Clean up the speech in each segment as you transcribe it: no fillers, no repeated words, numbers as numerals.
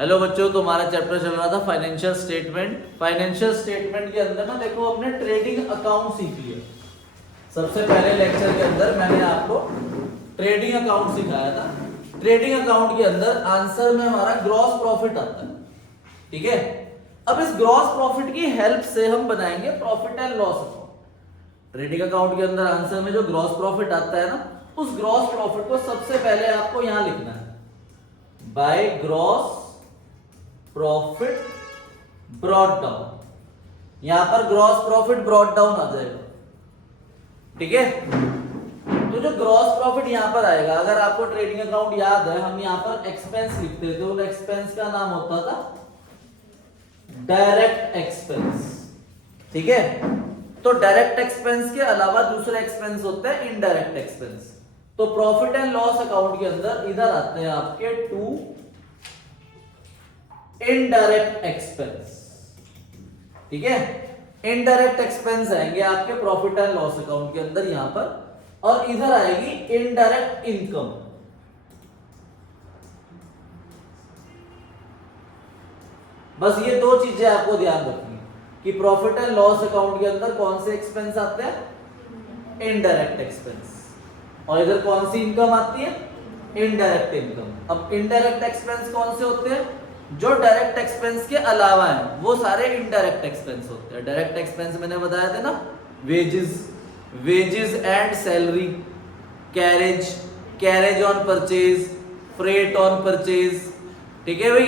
Hello बच्चों, तो हमारा चैप्टर चल रहा था फाइनेंशियल स्टेटमेंट। फाइनेंशियल स्टेटमेंट के अंदर ना देखो हमने ट्रेडिंग अकाउंट सीख लिया। सबसे पहले लेक्चर के अंदर मैंने आपको ट्रेडिंग अकाउंट सिखाया था। ट्रेडिंग अकाउंट के अंदर आंसर में हमारा ग्रॉस प्रॉफिट आता है, ठीक है। अब इस ग्रॉस प्रॉफिट की हेल्प से हम बनाएंगे profit and loss account. Trading account के अंदर आंसर में जो ग्रॉस प्रॉफिट आता है ना, उस ग्रॉस प्रॉफिट को सबसे पहले आपको यहां लिखना है, by gross profit brought down. यहां पर ग्रॉस प्रॉफिट ब्रॉट डाउन आ जाएगा, ठीक है। तो जो ग्रॉस प्रॉफिट यहां पर आएगा, अगर आपको ट्रेडिंग अकाउंट याद है, हम यहां पर एक्सपेंस लिखते थे, उन एक्सपेंस का नाम होता था डायरेक्ट एक्सपेंस, ठीक है। तो डायरेक्ट एक्सपेंस के अलावा दूसरे एक्सपेंस होते हैं इनडायरेक्ट एक्सपेंस। तो प्रॉफिट एंड लॉस अकाउंट के अंदर इधर आते हैं आपके टू इनडायरेक्ट एक्सपेंस, ठीक है। इनडायरेक्ट एक्सपेंस आएंगे आपके प्रॉफिट एंड लॉस अकाउंट के अंदर यहां पर, और इधर आएगी इनडायरेक्ट इनकम। बस ये दो चीजें आपको ध्यान रखनी कि प्रॉफिट एंड लॉस अकाउंट के अंदर कौन से एक्सपेंस आते हैं, इनडायरेक्ट एक्सपेंस, और इधर कौन सी इनकम आती है, इनडायरेक्ट इनकम। अब इनडायरेक्ट एक्सपेंस कौन से होते हैं, जो डायरेक्ट एक्सपेंस के अलावा है, वो सारे इनडायरेक्ट एक्सपेंस होते हैं। डायरेक्ट एक्सपेंस मैंने बताया था ना, wages and salary, carriage, carriage on purchase, freight on purchase, ठीक है भाई।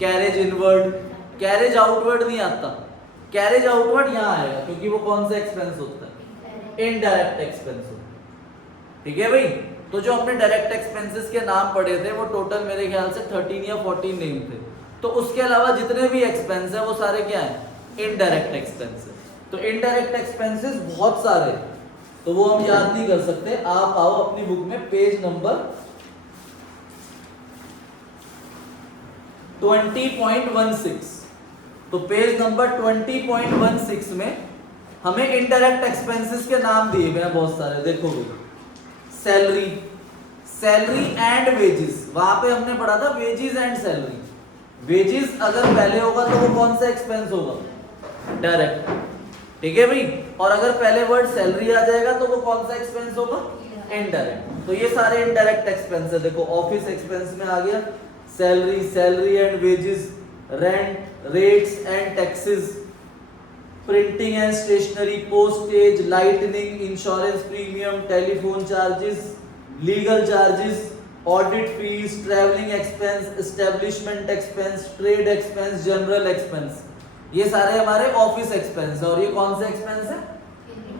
कैरेज इनवर्ड, कैरेज आउटवर्ड नहीं आता, कैरेज आउटवर्ड यहां आएगा, क्योंकि वो कौन सा एक्सपेंस होता है, इनडायरेक्ट एक्सपेंस होता है, ठीक है भाई। तो जो अपने डायरेक्ट एक्सपेंसेस के नाम पढ़े थे, वो टोटल मेरे ख्याल से 13 या 14 नेम थे। तो उसके अलावा जितने भी एक्सपेंस है वो सारे क्या है, इनडायरेक्ट एक्सपेंस है। तो इनडायरेक्ट एक्सपेंसेस बहुत सारे, तो वो हम याद नहीं कर सकते। आप आओ अपनी बुक में पेज नंबर 20.16, तो पेज नंबर 20.16 में हमें इनडायरेक्ट एक्सपेंसेस के नाम दिए हुए हैं बहुत सारे। देखो सैलरी, सैलरी एंड वेजेस, वहां पे हमने पढ़ा था वेजेस एंड सैलरी। वेजेस अगर पहले होगा तो वो कौन सा एक्सपेंस होगा, डायरेक्ट, ठीक है भाई। और अगर पहले वर्ड सैलरी आ जाएगा तो वो कौन सा एक्सपेंस होगा, इनडायरेक्ट। तो ये सारे इनडायरेक्ट एक्सपेंस है। देखो ऑफिस एक्सपेंस में आ गया salary, salary and wages, rent, rates and taxes, printing and stationery, postage, lightning, insurance premium, telephone charges, legal charges, audit fees, travelling expense, establishment expense, trade expense, general expense, ये सारे हमारे office expense है। और ये कौन से expense है,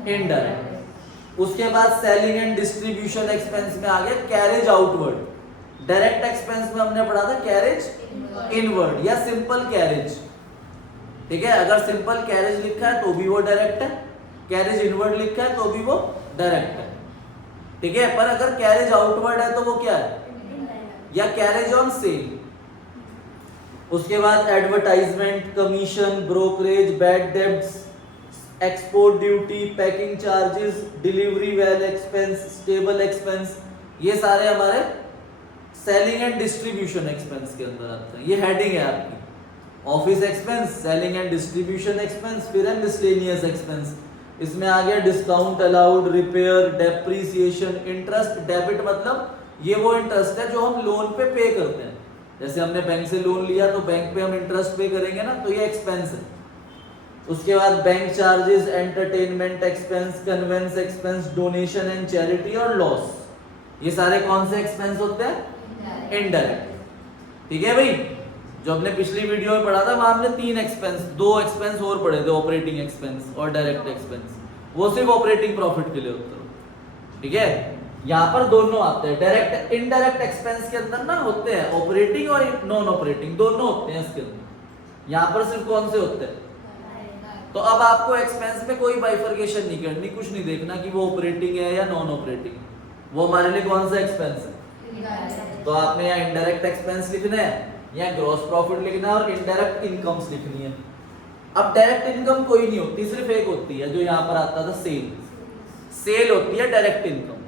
indirect. उसके बाद सेलिंग एंड डिस्ट्रीब्यूशन एक्सपेंस में आ गया कैरेज आउटवर्ड। डायरेक्ट एक्सपेंस में हमने पढ़ा था कैरेज इनवर्ड या सिंपल कैरेज, ठीक है। अगर सिंपल कैरेज लिखा है तो भी वो डायरेक्ट है, कैरेज इनवर्ड लिखा है तो भी वो डायरेक्ट है, ठीक है। पर अगर कैरेज आउटवर्ड है तो वो क्या है, या कैरेज ऑन सेल। उसके बाद advertisement, commission, brokerage, bad debts, export duty, packing charges, delivery van expense, stable expense, ये सारे हमारे सेलिंग एंड डिस्ट्रीब्यूशन एक्सपेंस के अंदर आते हैं। ये हेडिंग है आपकी, office expense, selling and distribution expense, फिर है मिसलेनियस एक्सपेंस। इसमें आ गया discount allowed, repair, depreciation, interest, debit मतलब ये वो इंटरेस्ट है जो हम लोन पे पे करते हैं। जैसे हमने बैंक से लोन लिया तो बैंक पे हम इंटरेस्ट पे करेंगे ना, तो ये एक्सपेंस है। उसके बाद bank charges, entertainment expense, conveyance expense, donation and charity और लॉस, ये सारे कौन से एक्सपेंस होते हैं, इनडायरेक्ट, ठीक है भाई। जो हमने पिछली वीडियो में पढ़ा था वहां हमने तीन एक्सपेंस, दो एक्सपेंस और पढ़े थे, ऑपरेटिंग एक्सपेंस और डायरेक्ट एक्सपेंस। वो सिर्फ ऑपरेटिंग प्रॉफिट के लिए होता है, ठीक है। यहाँ पर दोनों आते हैं। डायरेक्ट इनडायरेक्ट एक्सपेंस के अंदर ना होते हैं ऑपरेटिंग और नॉन ऑपरेटिंग, दोनों होते हैं इसके अंदर। यहाँ पर सिर्फ कौन से होते हैं, तो अब आपको एक्सपेंस में कोई बाइफर्केशन नहीं करनी, कुछ नहीं देखना कि वो ऑपरेटिंग है या नॉन ऑपरेटिंग, वो हमारे लिए कौन सा एक्सपेंस है। तो आपने यहाँ इनडायरेक्ट एक्सपेंस लिखना है, या ग्रॉस प्रॉफिट लिखना है, और इनडायरेक्ट इनकम्स लिखनी है। अब डायरेक्ट इनकम कोई नहीं होती, सिर्फ एक होती है जो यहाँ पर आता था, सेल। सेल होती है डायरेक्ट इनकम।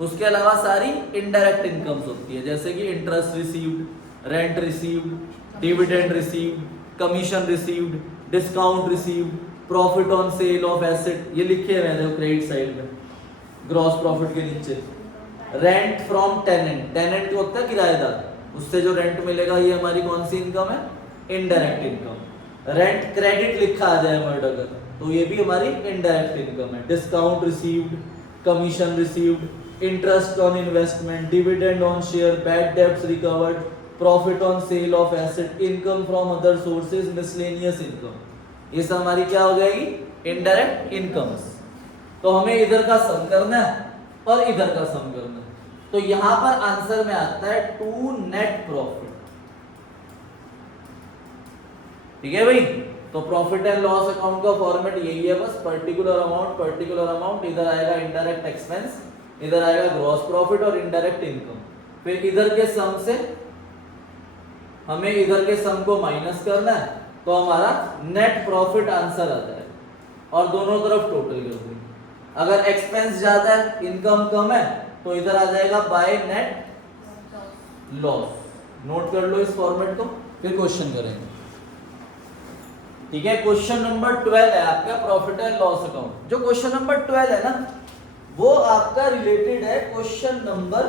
उसके अलावा सारी इनडायरेक्ट इनकम्स होती है, जैसे कि interest received, rent received, dividend received, commission received, discount received, profit on sale of asset, ये लिखे हुए हैं क्रेडिट साइड में ग्रॉस प्रॉफिट के नीचे। रेंट फ्रॉम टेनेंट, टेनेंट होता है किराएदार, उससे जो रेंट मिलेगा ये हमारी कौन सी इनकम है, इनडायरेक्ट इनकम। रेंट क्रेडिट लिखा आ जाए वर्ड अगर, तो ये भी हमारी इनडायरेक्ट इनकम है। Discount received, commission received, interest on investment, dividend on share, bad debts recovered, profit on sale of asset, income from other sources, miscellaneous income, ये सब हमारी क्या हो जाएगी, इनडायरेक्ट इनकम्स। तो हमें इधर का सम करना है और इधर का सम करना है, तो यहां पर आंसर में आता है टू नेट प्रॉफिट। ठीक है भाई, तो प्रॉफिट एंड लॉस अकाउंट का फॉर्मेट यही है, बस पर्टिकुलर अमाउंट, इधर आएगा इनडायरेक्ट एक्सपेंस, इधर आएगा ग्रॉस प्रॉफिट और इनडायरेक्ट इनकम। फिर इधर के सम से हमें इधर के सम को माइनस करना है, तो हमारा नेट प्रॉफिट आंसर आता है, और दोनों तरफ टोटल कर देंगे। अगर एक्सपेंस ज्यादा है, इनकम कम है, तो इधर आ जाएगा बाय नेट लॉस। नोट कर लो इस फॉर्मेट को, फिर क्वेश्चन करेंगे। ठीक है, क्वेश्चन नंबर 12 है आपका प्रॉफिट एंड लॉस अकाउंट। जो क्वेश्चन नंबर 12 है ना, वो आपका रिलेटेड है क्वेश्चन नंबर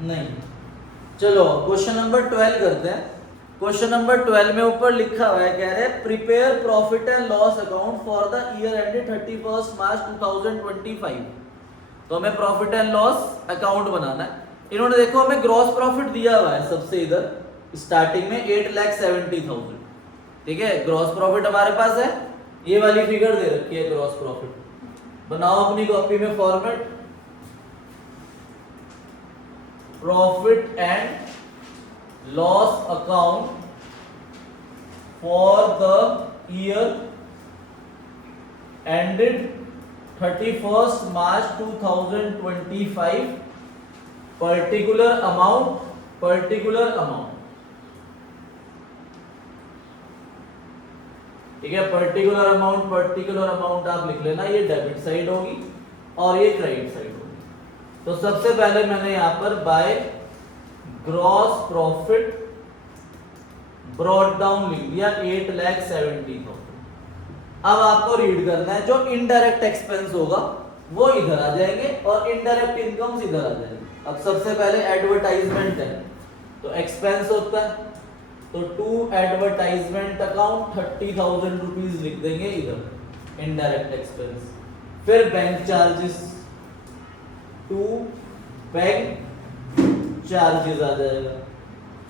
नहीं, चलो क्वेश्चन नंबर 12 करते हैं। क्वेश्चन नंबर 12 में ऊपर लिखा हुआ है, कह रहे हैं prepare profit and loss account for the year ended 31 मार्च 2025। तो हमें प्रॉफिट एंड लॉस अकाउंट बनाना है। इन्होंने देखो हमें ग्रॉस प्रॉफिट दिया हुआ है सबसे इधर स्टार्टिंग में 8,70,000। ठीक है, ग्रॉस प्रॉफिट हमारे पास है, ये वाली फिगर दे रखी है ग्रॉस प्रॉफिट। बनाओ अपनी कॉपी में format, profit and loss account for the year ended 31 March 2025, particular amount ठीक है, पर्टिकुलर अमाउंट आप लिख लेना, ये डेबिट साइड होगी और ये क्रेडिट साइड होगी। तो सबसे पहले मैंने यहां पर by gross profit brought down लिख दिया 8,70,000। अब आपको रीड करना है, जो इनडायरेक्ट एक्सपेंस होगा वो इधर आ जाएंगे और इनडायरेक्ट इनकम्स इधर आ जाएंगे। अब सबसे पहले एडवर्टाइजमेंट है, तो एक्सपेंस होता है, तो टू एडवर्टाइजमेंट अकाउंट 30,000 रुपीज लिख देंगे इधर इनडायरेक्ट एक्सपेंस। फिर bank charges, to bank charges आ जाएगा।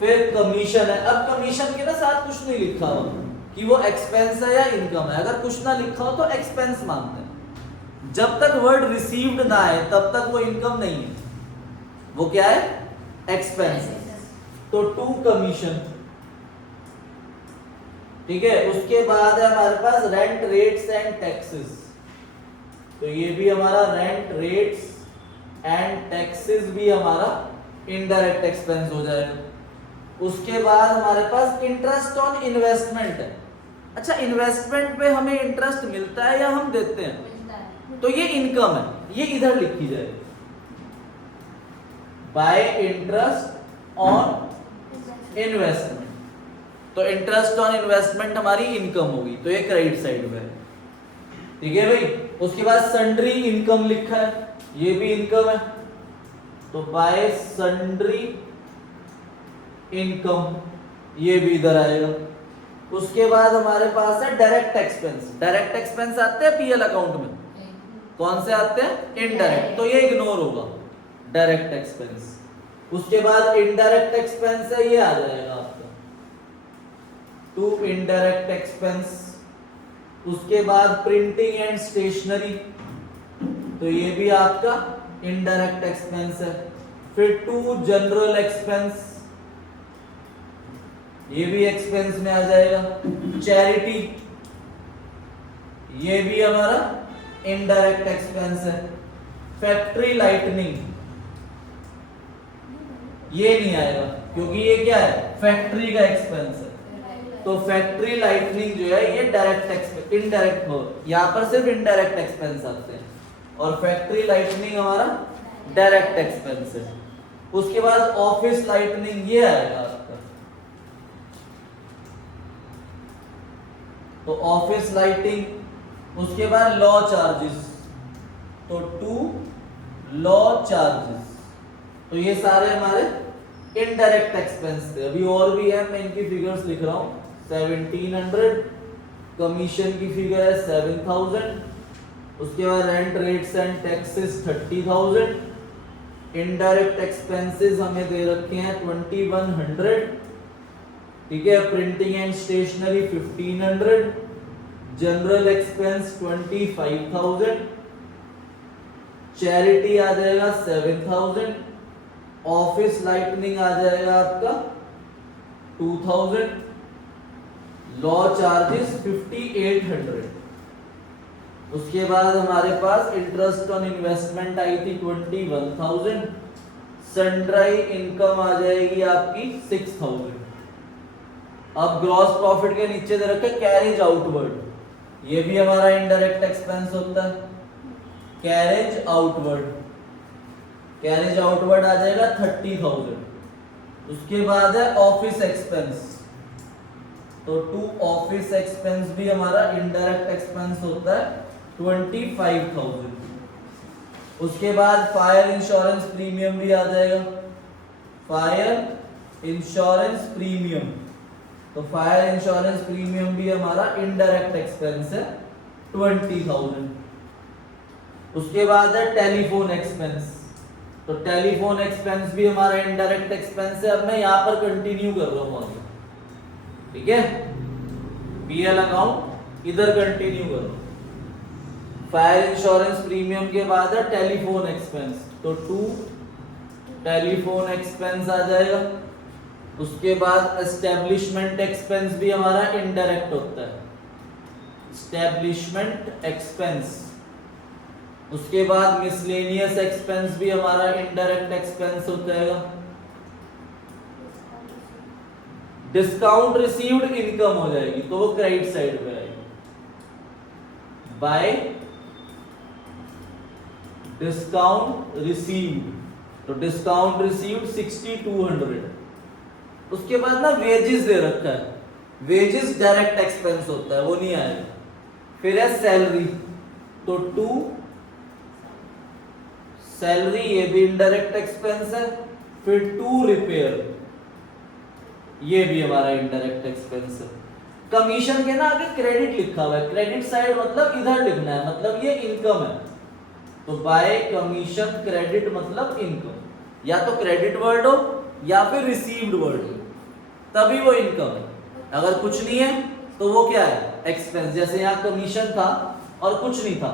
फिर कमीशन है, अब कमीशन के ना साथ कुछ नहीं लिखा हुआ कि वो एक्सपेंस है या इनकम है, अगर कुछ ना लिखा हो तो एक्सपेंस मानते हैं। जब तक वर्ड रिसीव्ड ना आए तब तक वो इनकम नहीं है, वो क्या है, एक्सपेंस। तो टू कमीशन, ठीक है। उसके बाद है हमारे पास रेंट रेट्स एंड टैक्सेस, तो ये भी हमारा रेंट रेट्स एंड टैक्सेस भी हमारा इनडायरेक्ट एक्सपेंस हो जाएगा। उसके बाद हमारे पास इंटरेस्ट ऑन इन्वेस्टमेंट है। अच्छा, इन्वेस्टमेंट पे हमें इंटरेस्ट मिलता है या हम देते हैं, तो ये इनकम है, ये इधर लिखी जाएगी बाय इंटरेस्ट ऑन इन्वेस्टमेंट। तो इंटरेस्ट ऑन इन्वेस्टमेंट हमारी इनकम होगी, तो ये क्रेडिट साइड में है। ठीक है भाई। उसके बाद सन्ड्री इनकम लिखा है, ये भी इनकम है, तो बाय सन्ड्री इनकम ये भी इधर आएगा। उसके बाद हमारे पास है डायरेक्ट एक्सपेंस। डायरेक्ट एक्सपेंस आते हैं पीएल अकाउंट में, कौन से आते हैं, इनडायरेक्ट, तो ये इग्नोर होगा डायरेक्ट एक्सपेंस। उसके बाद इनडायरेक्ट एक्सपेंस है, ये आ जाएगा आपका टू इनडायरेक्ट एक्सपेंस। उसके बाद प्रिंटिंग एंड स्टेशनरी, तो ये भी आपका इनडायरेक्ट एक्सपेंस है। फिर टू जनरल एक्सपेंस, ये भी एक्सपेंस में आ जाएगा। चैरिटी, ये भी हमारा इनडायरेक्ट एक्सपेंस है। फैक्ट्री लाइटनिंग, ये नहीं आएगा क्योंकि ये क्या है, फैक्ट्री का एक्सपेंस है, तो फैक्ट्री लाइटनिंग जो है ये डायरेक्ट एक्सपेंस, इनडायरेक्ट हो, यहां पर सिर्फ इनडायरेक्ट एक्सपेंस आते हैं। और फैक्ट्री लाइटनिंग हमारा डायरेक्ट एक्सपेंस है। उसके बाद ऑफिस लाइटनिंग ये आएगा आपका, तो ऑफिस लाइटिंग। उसके बाद लॉ चार्जेस, तो 2 लॉ चार्जेस। तो ये सारे हमारे इनडायरेक्ट एक्सपेंस थे। अभी और भी है, मैं इनकी फिगर्स लिख रहा हूं। 1700, कमीशन की फिगर है 7000, उसके बाद rent rates and taxes 30,000, indirect expenses हमें दे रखे हैं 2100, ठीक है। Printing and stationery 1500, general expense 25,000, charity आ जाएगा 7,000, ऑफिस लाइटनिंग आ जाएगा आपका 2000, लॉ चार्जेस 5800। उसके बाद हमारे पास इंटरेस्ट ऑन इन्वेस्टमेंट आई थी 21,000, सन्ड्राई इनकम आ जाएगी आपकी 6,000। अब ग्रॉस प्रॉफिट के नीचे दे रखे कैरेज आउटवर्ड, ये भी हमारा इनडायरेक्ट एक्सपेंस होता है। कैरेज आउटवर्ड, कैरेज आउटवर्ड आ जाएगा 30,000। उसके बाद है ऑफिस एक्सपेंस, तो 2 ऑफिस एक्सपेंस भी हमारा इनडायरेक्ट एक्सपेंस होता है 25,000। उसके बाद फायर इंश्योरेंस प्रीमियम भी आ जाएगा, फायर इंश्योरेंस प्रीमियम, तो फायर इंश्योरेंस प्रीमियम भी हमारा इनडायरेक्ट एक्सपेंस है 20,000। उसके बाद है टेलीफोन एक्सपेंस, तो टेलीफोन एक्सपेंस भी हमारा इनडायरेक्ट एक्सपेंस है। अब मैं यहां पर कंटिन्यू कर रहा हूं आगे, ठीक है। पीएल अकाउंट इधर कंटिन्यू करो। फायर इंश्योरेंस प्रीमियम के बाद है टेलीफोन एक्सपेंस, तो 2 टेलीफोन एक्सपेंस आ जाएगा। उसके बाद एस्टेब्लिशमेंट एक्सपेंस भी हमारा इनडायरेक्ट होता है, एस्टेब्लिशमेंट एक्सपेंस। उसके बाद मिसलेनियस एक्सपेंस भी हमारा इनडायरेक्ट एक्सपेंस हो जाएगा। डिस्काउंट रिसीव्ड इनकम हो जाएगी, तो वो क्रेडिट साइड पे आएगी। बाय डिस्काउंट रिसीव्ड, तो डिस्काउंट रिसीव्ड 6200। उसके बाद ना वेजेस दे रखा है, वेजेस डायरेक्ट एक्सपेंस होता है, वो नहीं आएगा। फिर है सैलरी, तो 2 सैलरी, ये भी इनडायरेक्ट एक्सपेंस है। फिर 2 रिपेयर, ये भी हमारा इनडायरेक्ट एक्सपेंस है। कमीशन के ना आगे क्रेडिट लिखा हुआ है, क्रेडिट साइड मतलब इधर लिखना है, मतलब ये इनकम है। तो बाय कमीशन क्रेडिट मतलब इनकम, या तो क्रेडिट वर्ड हो या फिर रिसीव्ड वर्ड हो, तभी वो इनकम है। अगर कुछ नहीं है तो वो क्या है, एक्सपेंस। जैसे यहाँ कमीशन था और कुछ नहीं था,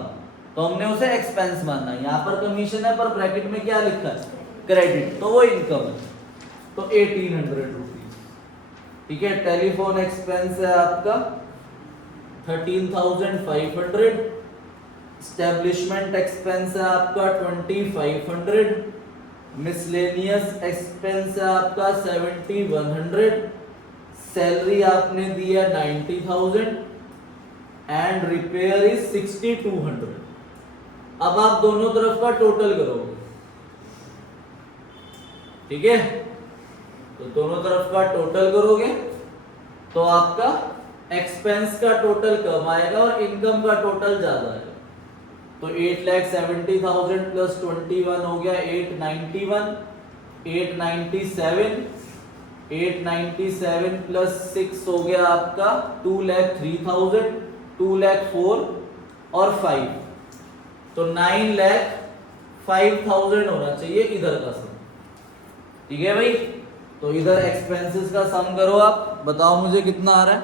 तो हमने उसे एक्सपेंस मानना है। यहाँ पर कमीशन है पर ब्रैकेट में क्या लिखा है, क्रेडिट, तो वो इनकम है। तो 1800 रुपीज, ठीक है। टेलीफोन एक्सपेंस है आपका 13,500, एस्टेब्लिशमेंट एक्सपेंस है आपका 2500, मिसलेनियस एक्सपेंस है आपका 7100, सैलरी आपने दिया 90,000 एंड रिपेयर इज 6200। अब आप दोनों तरफ का टोटल करोगे, ठीक है। तो दोनों तरफ का टोटल करोगे तो आपका एक्सपेंस का टोटल कम आएगा और इनकम का टोटल ज्यादा आएगा। तो 8,70,000 प्लस 21 हो गया 891, 897, 897 प्लस 6 हो गया आपका 2,03,000, 2,04 और 5, तो 9,05,000 होना चाहिए इधर का सम, ठीक है भाई। तो इधर एक्सपेंसेस का सम करो, आप बताओ मुझे कितना आ रहा है।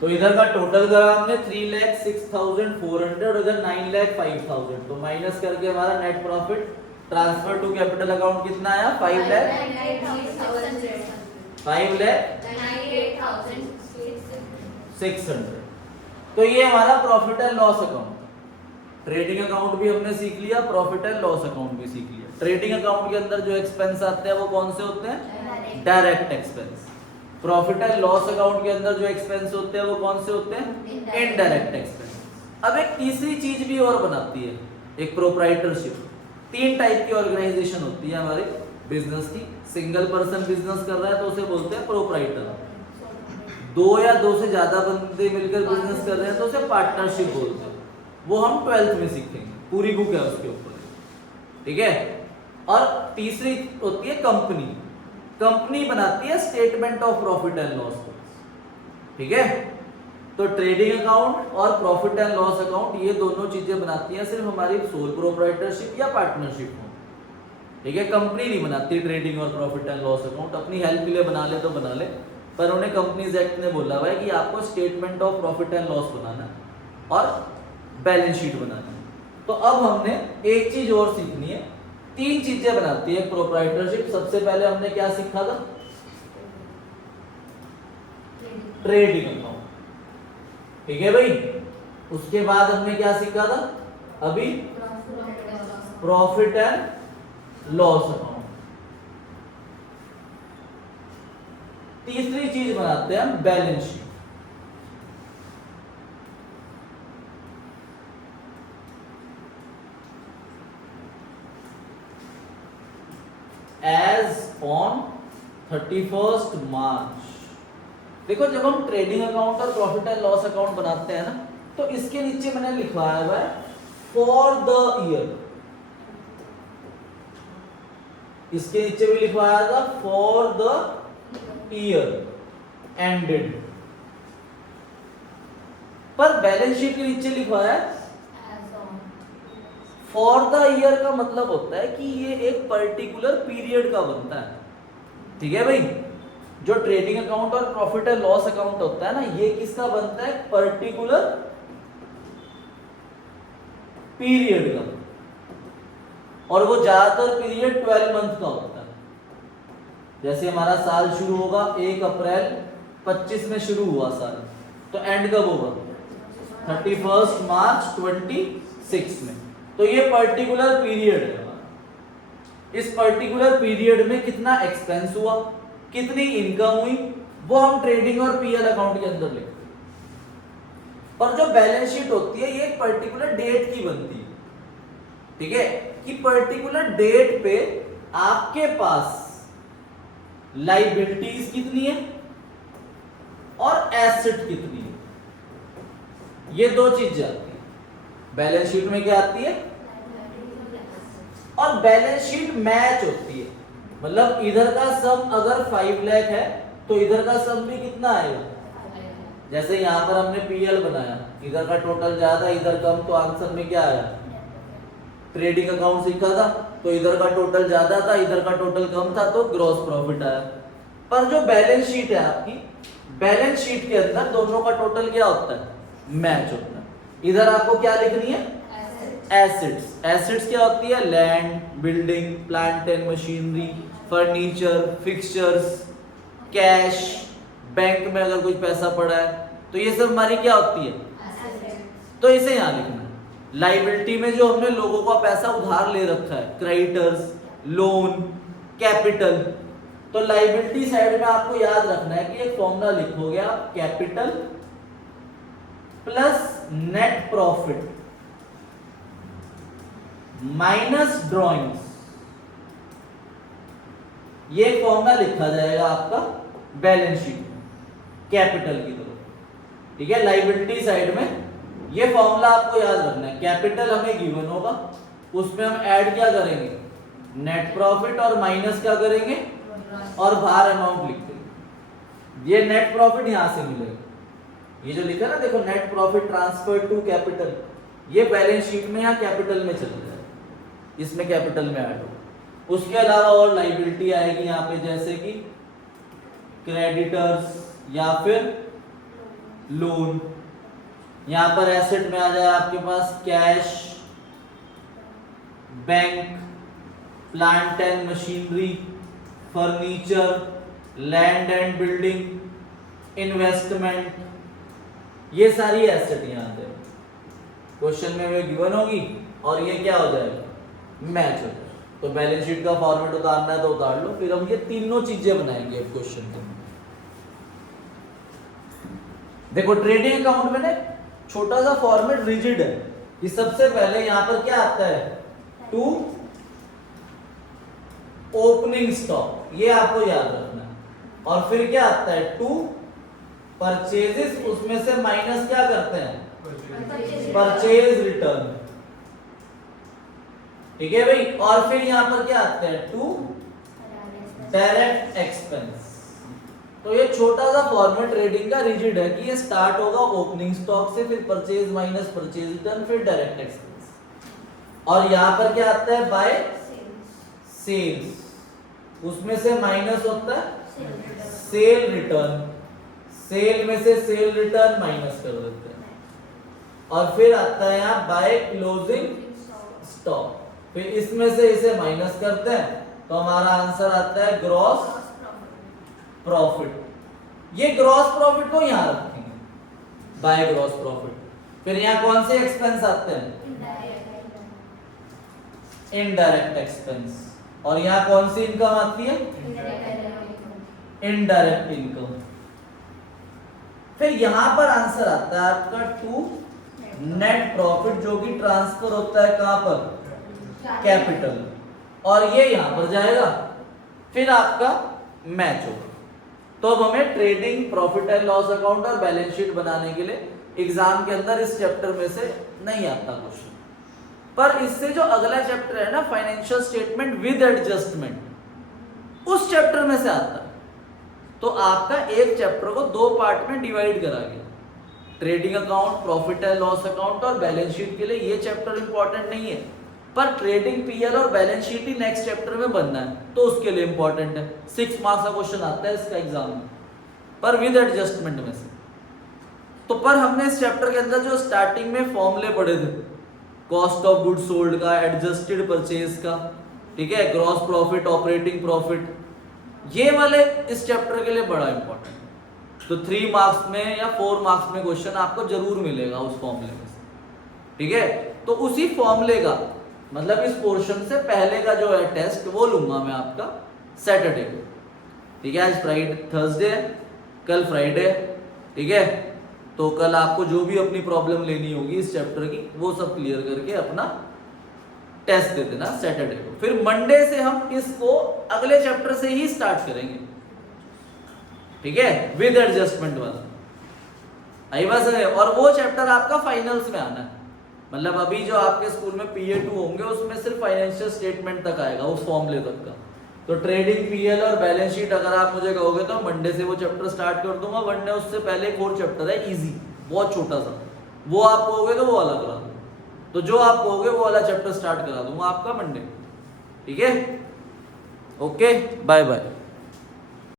तो इधर का टोटल करा हमने 3,06,400 और इधर 9,05,000, तो माइनस करके हमारा net profit transfer to capital account कितना आया, 5,98,600। तो ये हमारा profit and loss account. Trading account भी हमने सीख लिया, प्रॉफिट एंड लॉस अकाउंट भी सीख लिया। ट्रेडिंग अकाउंट के अंदर जो एक्सपेंस आते हैं वो कौन से होते हैं, direct expense. Profit and loss account के अंदर जो एक्सपेंस होते हैं वो कौन से होते हैं, इनडायरेक्ट एक्सपेंस। अब एक तीसरी चीज भी और बनाती है, एक प्रोप्राइटरशिप। 3 टाइप की ऑर्गेनाइजेशन होती है हमारे बिजनेस की। सिंगल पर्सन बिजनेस कर रहा है तो उसे बोलते हैं प्रोप्राइटर। 2 या 2 से ज्यादा बंदे मिलकर बिजनेस कर रहे हैं तो उसे पार्टनरशिप बोलते हैं। वो हम 12th में सीखेंगे, पूरी बुक है उसके ऊपर, ठीक है। और तीसरी होती है कंपनी। कंपनी बनाती है statement of profit and loss, ठीक है। तो ट्रेडिंग अकाउंट और प्रॉफिट एंड लॉस अकाउंट ये दोनों चीजें बनाती हैं सिर्फ हमारी सोल प्रोप्राइटरशिप या पार्टनरशिप हो, ठीक है। कंपनी नहीं बनाती ट्रेडिंग और प्रॉफिट एंड लॉस अकाउंट, अपनी हेल्प के लिए बना ले तो बना ले, पर उन्हें कंपनीज एक्ट ने बोला हुआ है कि आपको statement of profit and loss बनाना है और बैलेंस शीट बनानी है। तो अब हमने एक चीज और सीखनी है। 3 चीजें बनाती है प्रोप्राइटरशिप। सबसे पहले हमने क्या सीखा था? ट्रेडिंग अकाउंट, ठीक है भाई। उसके बाद हमने क्या सीखा था अभी? Profit and loss account. तीसरी चीज बनाते हैं हम balance sheet. As on 31st March. देखो जब हम ट्रेडिंग अकाउंट और प्रॉफिट एंड लॉस अकाउंट बनाते हैं ना, तो इसके नीचे मैंने लिखवाया हुआ है फॉर द ईयर। इसके नीचे भी लिखवाया था फॉर द ईयर एंडेड, पर बैलेंस शीट के नीचे लिखवाया है फॉर द ईयर। का मतलब होता है कि ये एक पर्टिकुलर पीरियड का बनता है, ठीक है भाई। जो ट्रेडिंग अकाउंट और प्रॉफिट एंड लॉस अकाउंट होता है ना, ये किसका बनता है? पर्टिकुलर पीरियड का, और वो ज्यादातर पीरियड 12 मंथ का होता है। जैसे हमारा साल शुरू होगा 1 अप्रैल 25 में शुरू हुआ साल, तो एंड कब होगा? 31 मार्च 26 में। तो ये पर्टिकुलर पीरियड है। इस पर्टिकुलर पीरियड में कितना एक्सपेंस हुआ, कितनी इनकम हुई, वो हम ट्रेडिंग और पीएल अकाउंट के अंदर लिखते हैं। पर जो बैलेंस शीट होती है ये एक पर्टिकुलर डेट की बनती है, ठीक है, कि पर्टिकुलर डेट पे आपके पास लायबिलिटीज कितनी है और एसेट कितनी है। ये 2 चीजें आती है बैलेंस शीट में। क्या आती है? और बैलेंस शीट मैच होती है, मतलब इधर का सम अगर 5 लाख है तो इधर का सम भी कितना आएगा? जैसे यहां पर हमने पीएल बनाया, इधर का टोटल ज्यादा इधर कम, तो आंसर में क्या आया? ट्रेडिंग अकाउंट सीखा था तो इधर का टोटल ज्यादा था, इधर का टोटल कम था, तो ग्रॉस प्रॉफिट आया। पर जो बैलेंस शीट है आपकी, बैलेंस शीट के अंदर दोनों का टोटल क्या होता है? मैच होता है। इधर आपको क्या लिखनी है? एसेट्स। एसेट्स क्या होती है? Land, building, plant and machinery, furniture, fixtures, cash, bank में अगर कुछ पैसा पड़ा है, तो ये सब हमारी क्या होती है? तो इसे यहां लिखना है। लायबिलिटी में जो हमने लोगों का पैसा उधार ले रखा है, क्रेडिटर्स, लोन, कैपिटल, तो लायबिलिटी साइड में आपको याद रखना है कि एक फॉर्मूला लिखोगे आप, capital plus net profit minus drawings. ये फॉर्मूला लिखा जाएगा आपका बैलेंस शीट में कैपिटल की तरफ, ठीक है। लायबिलिटी साइड में ये फॉर्मूला आपको याद रखना है। कैपिटल हमें गिवन होगा, उसमें हम ऐड क्या करेंगे? नेट प्रॉफिट, और माइनस क्या करेंगे? और बाहर अमाउंट लिख देंगे। ये नेट प्रॉफिट यहां से मिलेगा। ये जो लिखा ना देखो, net profit transfer to capital, ये बैलेंस शीट में या कैपिटल में चल जाएगा, इसमें कैपिटल में ऐड हो। उसके अलावा और लायबिलिटी आएगी यहाँ पे, जैसे कि क्रेडिटर्स या फिर लोन। यहाँ पर एसेट में आ जाए आपके पास cash, bank, plant and machinery, furniture, land and building, investment, ये सारी एसेट यहाँ पे क्वेश्चन में वे गिवन होगी, और ये क्या हो जाएगा? मैच हो जाएगा। तो बैलेंस शीट का फॉर्मेट उतारना है तो उतार लो, फिर हम ये तीनों चीजें बनाएंगे क्वेश्चन के। देखो ट्रेडिंग अकाउंट में ना छोटा सा फॉर्मेट रिजिड है, कि सबसे पहले यहां पर क्या आता है, टू ओपनिंग स्टॉक, ये आपको याद रखना है। और फिर क्या आता है, टू परचेजेस, उसमें से माइनस क्या करते हैं, परचेज रिटर्न, ठीक है भाई। और फिर यहां पर क्या आता है, टू डायरेक्ट एक्सपेंस। तो ये छोटा सा फॉर्मेट ट्रेडिंग का रिजिड है कि ये स्टार्ट होगा ओपनिंग स्टॉक से, फिर परचेज माइनस परचेज रिटर्न, फिर डायरेक्ट एक्सपेंस। और यहां पर क्या आता है, बाय सेल्स, उसमें से माइनस होता है सेल रिटर्न, सेल में से सेल रिटर्न माइनस कर देते हैं। और फिर आता है यहां बाय क्लोजिंग स्टॉक, फिर इसमें से इसे माइनस करते हैं तो हमारा आंसर आता है ग्रॉस प्रॉफिट। ये ग्रॉस प्रॉफिट को यहां रखेंगे, बाय ग्रॉस प्रॉफिट। फिर यहां कौन से एक्सपेंस आते हैं, इनडायरेक्ट एक्सपेंस। और यहां कौन सी इनकम आती है, इनडायरेक्ट इनकम। फिर यहां पर आंसर आता है आपका टू नेट प्रॉफिट, जो कि ट्रांसफर होता है कहां पर, कैपिटल, और ये यहां पर जाएगा, फिर आपका मैच होगा। तो अब हमें trading, profit and loss account और बैलेंस शीट बनाने के लिए एग्जाम के अंदर इस चैप्टर में से नहीं आता क्वेश्चन, पर इससे जो अगला चैप्टर है ना, फाइनेंशियल स्टेटमेंट विद एडजस्टमेंट, उस चैप्टर में से आता है। तो आपका एक चैप्टर को दो पार्ट में डिवाइड करा गया, trading account, profit and loss account और बैलेंस शीट के लिए ये चैप्टर इंपॉर्टेंट नहीं है, पर ट्रेडिंग, पीएल और बैलेंस शीट ही नेक्स्ट चैप्टर में बनना है, तो उसके लिए इंपॉर्टेंट है। 6 मार्क्स का क्वेश्चन आता है इसका एग्जाम में, पर विद एडजस्टमेंट में से। तो पर हमने इस चैप्टर के अंदर जो स्टार्टिंग में फॉर्मूले पढ़े थे, कॉस्ट ऑफ गुड्स सोल्ड का, एडजस्टेड परचेज का, ठीक है, ग्रॉस प्रॉफिट, ऑपरेटिंग प्रॉफिट, ये वाले इस चैप्टर के लिए बड़ा इंपॉर्टेंट है। तो 3 मार्क्स में या 4 मार्क्स में क्वेश्चन आपको जरूर मिलेगा उस फॉर्मूले में से, ठीक है। तो उसी फॉर्मूले का मतलब इस पोर्शन से पहले का जो है टेस्ट, वो लूंगा मैं आपका सैटरडे को, ठीक है। आज फ्राइडे, थर्सडे है, कल फ्राइडे है, ठीक है। तो कल आपको जो भी अपनी प्रॉब्लम लेनी होगी इस चैप्टर की, वो सब क्लियर करके अपना टेस्ट दे देना सैटरडे को। फिर मंडे से हम इसको अगले चैप्टर से ही स्टार्ट करेंगे, ठीक है, विद एडजस्टमेंट वाला। आई बात है। और वो चैप्टर आपका फाइनल्स में आना है, मतलब अभी जो आपके स्कूल में PA2 होंगे उसमें सिर्फ फाइनेंशियल स्टेटमेंट तक आएगा, उस फॉर्मूले तक का। तो ट्रेडिंग, पीएल और बैलेंस शीट अगर आप मुझे कहोगे तो मंडे से वो चैप्टर स्टार्ट कर दूंगा। वरना उससे पहले एक और चैप्टर है इजी, बहुत छोटा सा, वो आप कहोगे तो वो वाला करा दूंगा। तो जो आप कहोगे वो वाला चैप्टर स्टार्ट करा दूंगा आपका मंडे, ठीक है। Okay, bye bye.